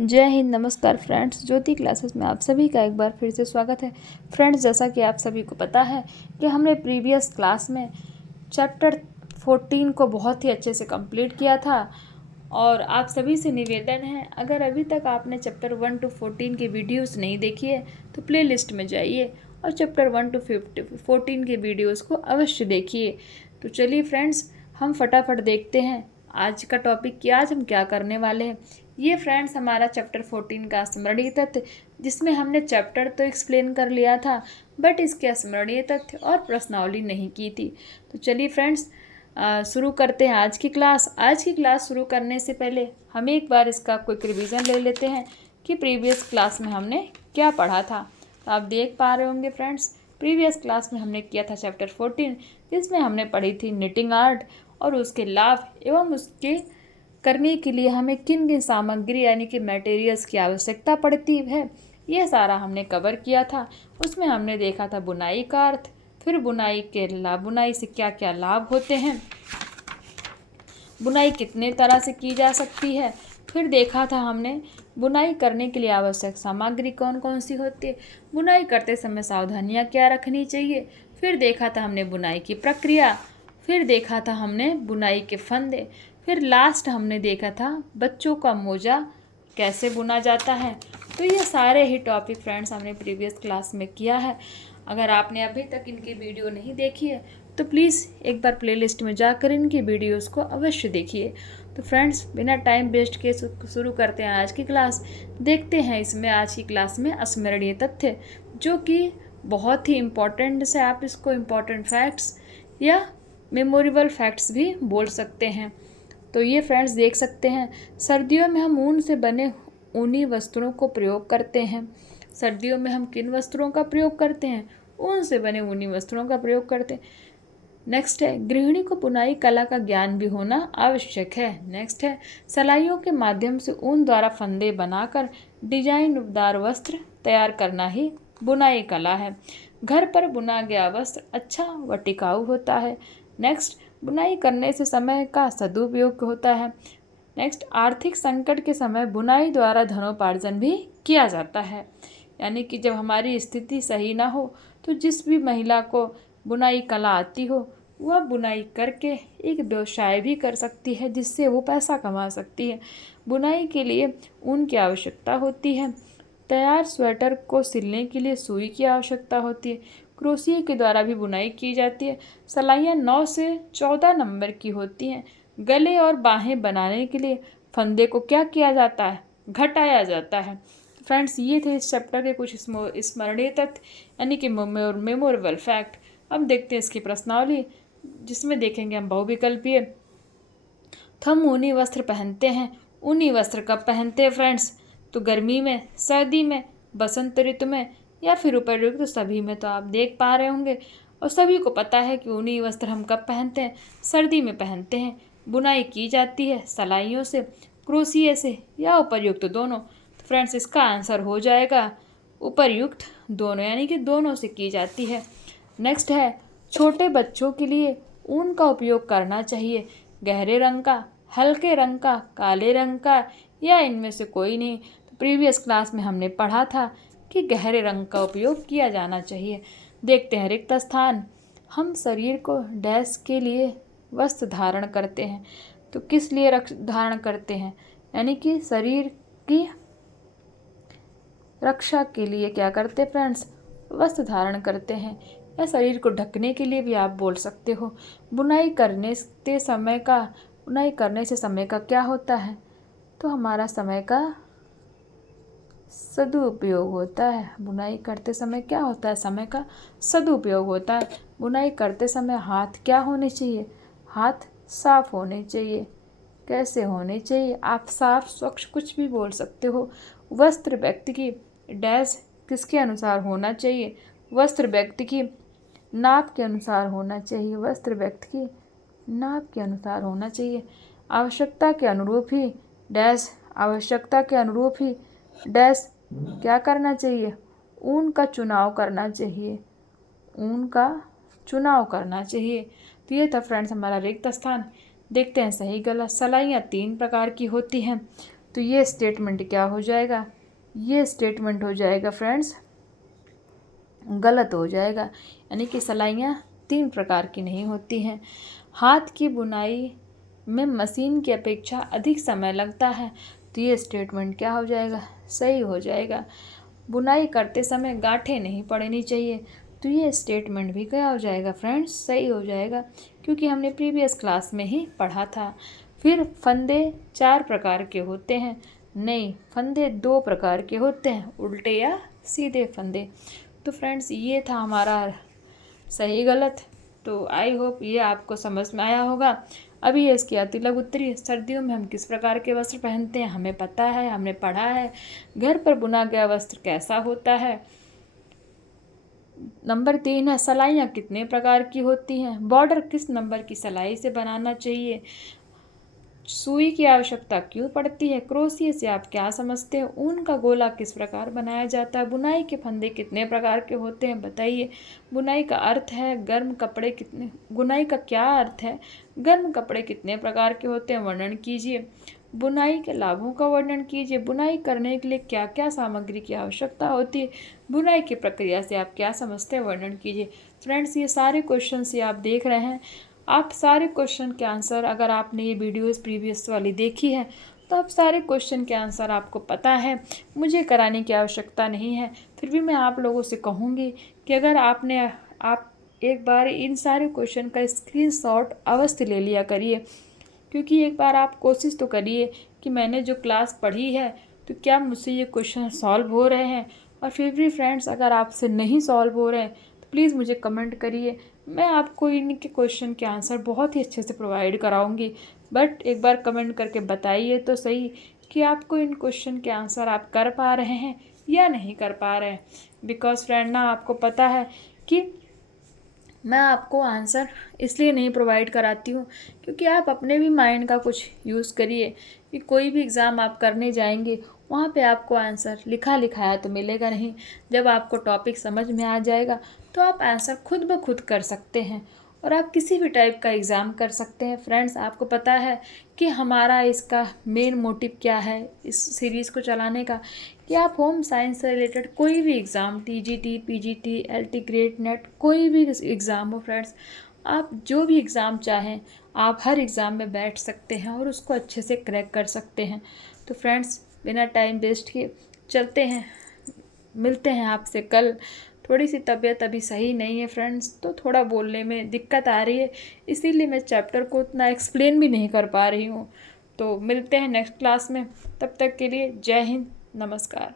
जय हिंद। नमस्कार फ्रेंड्स, ज्योति क्लासेस में आप सभी का एक बार फिर से स्वागत है। फ्रेंड्स, जैसा कि आप सभी को पता है कि हमने प्रीवियस क्लास में चैप्टर 14 को बहुत ही अच्छे से कंप्लीट किया था और आप सभी से निवेदन है, अगर अभी तक आपने चैप्टर 1 to 14 की वीडियोस नहीं देखी है तो प्ले लिस्ट में जाइए और चैप्टर 1 to 14 की वीडियोज़ को अवश्य देखिए। तो चलिए फ्रेंड्स, हम फटाफट देखते हैं आज का टॉपिक कि आज हम क्या करने वाले हैं। ये फ्रेंड्स हमारा चैप्टर 14 का स्मरणीय तथ्य, जिसमें हमने चैप्टर तो एक्सप्लेन कर लिया था बट इसके स्मरणीय तथ्य और प्रश्नावली नहीं की थी। तो चलिए फ्रेंड्स, शुरू करते हैं आज की क्लास। आज की क्लास शुरू करने से पहले हम एक बार इसका क्विक रिवीजन ले लेते हैं कि प्रीवियस क्लास में हमने क्या पढ़ा था। तो आप देख पा रहे होंगे फ्रेंड्स, प्रीवियस क्लास में हमने किया था चैप्टर 14, जिसमें हमने पढ़ी थी निटिंग आर्ट और उसके लाभ एवं उसके करने के लिए हमें किन किन सामग्री यानी कि मटेरियल्स की आवश्यकता पड़ती है, ये सारा हमने कवर किया था। उसमें हमने देखा था बुनाई का अर्थ, फिर बुनाई के लाभ, बुनाई से क्या क्या लाभ होते हैं, बुनाई कितने तरह से की जा सकती है, फिर देखा था हमने बुनाई करने के लिए आवश्यक सामग्री कौन कौन सी होती है, बुनाई करते समय सावधानियाँ क्या रखनी चाहिए, फिर देखा था हमने बुनाई की प्रक्रिया, फिर देखा था हमने बुनाई के फंदे, फिर लास्ट हमने देखा था बच्चों का मोजा कैसे बुना जाता है। तो ये सारे ही टॉपिक फ्रेंड्स हमने प्रीवियस क्लास में किया है। अगर आपने अभी तक इनकी वीडियो नहीं देखी है तो प्लीज़ एक बार प्लेलिस्ट में जाकर इनकी वीडियोस को अवश्य देखिए। तो फ्रेंड्स, बिना टाइम वेस्ट के शुरू करते हैं आज की क्लास। देखते हैं इसमें आज की क्लास में स्मरणीय तथ्य, जो कि बहुत ही इम्पोर्टेंट से आप इसको इम्पोर्टेंट फैक्ट्स या मेमोरेबल फैक्ट्स भी बोल सकते हैं। तो ये फ्रेंड्स देख सकते हैं, सर्दियों में हम ऊन से बने ऊनी वस्त्रों को प्रयोग करते हैं। सर्दियों में हम किन वस्त्रों का प्रयोग करते हैं? ऊन से बने ऊनी वस्त्रों का प्रयोग करते हैं। नेक्स्ट है, गृहिणी को बुनाई कला का ज्ञान भी होना आवश्यक है। नेक्स्ट है, सलाइयों के माध्यम से ऊन द्वारा फंदे बनाकर डिजाइनदार वस्त्र तैयार करना ही बुनाई कला है। घर पर बुना गया वस्त्र अच्छा व टिकाऊ होता है। नेक्स्ट, बुनाई करने से समय का सदुपयोग होता है। नेक्स्ट, आर्थिक संकट के समय बुनाई द्वारा धनोपार्जन भी किया जाता है। यानी कि जब हमारी स्थिति सही ना हो तो जिस भी महिला को बुनाई कला आती हो वह बुनाई करके एक व्यवसाय भी कर सकती है, जिससे वो पैसा कमा सकती है। बुनाई के लिए ऊन की आवश्यकता होती है। तैयार स्वेटर को सिलने के लिए सुई की आवश्यकता होती है। क्रोशिया के द्वारा भी बुनाई की जाती है। सलाइयाँ 9 से 14 नंबर की होती हैं। गले और बाहें बनाने के लिए फंदे को क्या किया जाता है? घटाया जाता है। फ्रेंड्स, ये थे इस चैप्टर के कुछ स्मरणीय तथ्य यानी कि मेमोरेबल फैक्ट। अब देखते हैं इसकी प्रश्नावली, जिसमें देखेंगे हम बहुविकल्पीय। हम ऊनी वस्त्र पहनते हैं। ऊनी वस्त्र कब पहनते हैं फ्रेंड्स? तो गर्मी में, सर्दी में, बसंत ऋतु में या फिर उपर्युक्त सभी में। तो आप देख पा रहे होंगे और सभी को पता है कि ऊनी वस्त्र हम कब पहनते हैं? सर्दी में पहनते हैं। बुनाई की जाती है सलाइयों से, क्रोशिए से या उपर्युक्त दोनों। तो फ्रेंड्स, इसका आंसर हो जाएगा उपर्युक्त दोनों, यानी कि दोनों से की जाती है। नेक्स्ट है, छोटे बच्चों के लिए ऊन का उपयोग करना चाहिए। गहरे रंग का, हल्के रंग का, काले रंग का या इनमें से कोई नहीं। तो प्रीवियस क्लास में हमने पढ़ा था कि गहरे रंग का उपयोग किया जाना चाहिए। देखते हैं रिक्त स्थान। हम शरीर को डैश के लिए वस्त्र धारण करते हैं। तो किस लिए धारण करते हैं? यानी कि शरीर की रक्षा के लिए क्या करते फ्रेंड्स? वस्त्र धारण करते हैं, या शरीर को ढकने के लिए भी आप बोल सकते हो। बुनाई करने से समय का क्या होता है? तो हमारा समय का सदुपयोग होता है। बुनाई करते समय क्या होता है? समय का सदुपयोग होता है। बुनाई करते समय हाथ क्या होने चाहिए? हाथ साफ होने चाहिए। कैसे होने चाहिए? आप साफ स्वच्छ कुछ भी बोल सकते हो। वस्त्र व्यक्ति की डैश किसके अनुसार होना चाहिए? वस्त्र व्यक्ति की नाप के अनुसार होना चाहिए। वस्त्र व्यक्ति की नाप के अनुसार होना चाहिए। आवश्यकता के अनुरूप ही डैश, आवश्यकता के अनुरूप ही डैश क्या करना चाहिए? ऊन का चुनाव करना चाहिए। ऊन का चुनाव करना चाहिए। तो ये था फ्रेंड्स हमारा रिक्त स्थान। देखते हैं सही गलत। सलाइयाँ 3 प्रकार की होती हैं। तो ये स्टेटमेंट क्या हो जाएगा, ये स्टेटमेंट हो जाएगा फ्रेंड्स गलत हो जाएगा। यानी कि सिलाइयाँ 3 प्रकार की नहीं होती हैं। हाथ की बुनाई में मशीन की अपेक्षा अधिक समय लगता है, तो ये स्टेटमेंट क्या हो जाएगा, सही हो जाएगा। बुनाई करते समय गांठें नहीं पड़नी चाहिए, तो ये स्टेटमेंट भी क्या हो जाएगा फ्रेंड्स, सही हो जाएगा, क्योंकि हमने प्रीवियस क्लास में ही पढ़ा था। फिर फंदे 4 प्रकार के होते हैं, नहीं फंदे 2 प्रकार के होते हैं, उल्टे या सीधे फंदे। तो फ्रेंड्स ये था हमारा सही गलत। तो आई होप ये आपको समझ में आया होगा। अभी ये इसकी आती लघु उत्तरी। सर्दियों में हम किस प्रकार के वस्त्र पहनते हैं, हमें पता है, हमने पढ़ा है। घर पर बुना गया वस्त्र कैसा होता है। नंबर 3 है सिलाइयाँ कितने प्रकार की होती हैं, बॉर्डर किस नंबर की सिलाई से बनाना चाहिए, सुई की आवश्यकता क्यों पड़ती है, क्रोशिया से आप क्या समझते हैं, ऊन का गोला किस प्रकार बनाया जाता है, बुनाई के फंदे कितने प्रकार के होते हैं बताइए, बुनाई का अर्थ है गर्म कपड़े कितने, बुनाई का क्या अर्थ है, गर्म कपड़े कितने प्रकार के होते हैं वर्णन कीजिए, बुनाई के लाभों का वर्णन कीजिए, बुनाई करने के लिए क्या क्या सामग्री की आवश्यकता होती है, बुनाई की प्रक्रिया से आप क्या समझते हैं वर्णन कीजिए। फ्रेंड्स ये सारे क्वेश्चन ये आप देख रहे हैं, आप सारे क्वेश्चन के आंसर, अगर आपने ये वीडियोस प्रीवियस वाली देखी है तो आप सारे क्वेश्चन के आंसर आपको पता है, मुझे कराने की आवश्यकता नहीं है। फिर भी मैं आप लोगों से कहूँगी कि अगर आप एक बार इन सारे क्वेश्चन का स्क्रीनशॉट अवश्य ले लिया करिए, क्योंकि एक बार आप कोशिश तो करिए कि मैंने जो क्लास पढ़ी है तो क्या मुझसे ये क्वेश्चन सॉल्व हो रहे हैं, और फिर भी फ्रेंड्स अगर आपसे नहीं सॉल्व हो रहे हैं तो प्लीज़ मुझे कमेंट करिए, मैं आपको इनके क्वेश्चन के आंसर बहुत ही अच्छे से प्रोवाइड कराऊंगी। बट एक बार कमेंट करके बताइए तो सही कि आपको इन क्वेश्चन के आंसर आप कर पा रहे हैं या नहीं कर पा रहे हैं। बिकॉज फ्रेंड ना आपको पता है कि मैं आपको आंसर इसलिए नहीं प्रोवाइड कराती हूँ क्योंकि आप अपने भी माइंड का कुछ यूज़ करिए कि कोई भी एग्ज़ाम आप करने जाएंगे वहाँ पे आपको आंसर लिखा लिखाया तो मिलेगा नहीं। जब आपको टॉपिक समझ में आ जाएगा तो आप आंसर खुद ब खुद कर सकते हैं और आप किसी भी टाइप का एग्ज़ाम कर सकते हैं। फ्रेंड्स आपको पता है कि हमारा इसका मेन मोटिव क्या है इस सीरीज़ को चलाने का, कि आप होम साइंस से रिलेटेड कोई भी exam, TGT, PGT, LT grade, net, कोई भी एग्ज़ाम हो फ्रेंड्स, आप जो भी एग्ज़ाम चाहें आप हर एग्ज़ाम में बैठ सकते हैं और उसको अच्छे से क्रैक कर सकते हैं। तो फ्रेंड्स बिना टाइम वेस्ट किए चलते हैं, मिलते हैं आपसे कल। थोड़ी सी तबीयत अभी सही नहीं है फ्रेंड्स, तो थोड़ा बोलने में दिक्कत आ रही है, इसीलिए मैं चैप्टर को उतना एक्सप्लेन भी नहीं कर पा रही हूँ। तो मिलते हैं नेक्स्ट क्लास में, तब तक के लिए जय हिंद, नमस्कार।